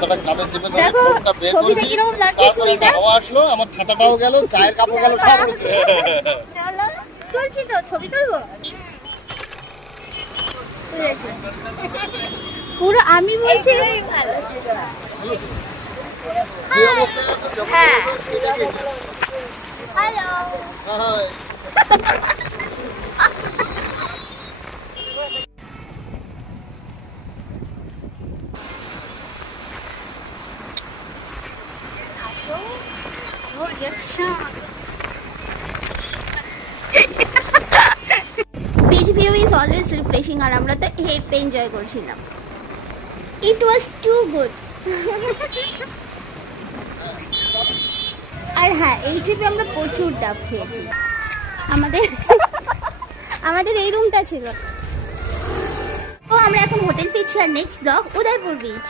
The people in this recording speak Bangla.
ছাতাটা কাঁধে চেপে ধরে ফোনটা বের করেছি, তারপরে হাওয়া আসলো, আমার ছাতাটাও গেল, চায়ের কাপড় গেল, সব উড়েছে। তুলছি তো, ছবি তুলবো পুরো। আমি বলছি যে অবস্থায় আছো, যখন বলেছো সেটাকে হ্যালো হাই। আসো your reaction beach view is always refreshing আর আমরা তো হেপি এনজয় করছিলাম। It was too good আর হ্যাঁ, এই ট্রিপে আমরা প্রচুর ডাব খেয়েছি। আমাদের এই রুমটা ছিল। তো আমরা এখন হোটেল ফিরছি আর নেক্সট ব্লগ উদয়পুর বিচ।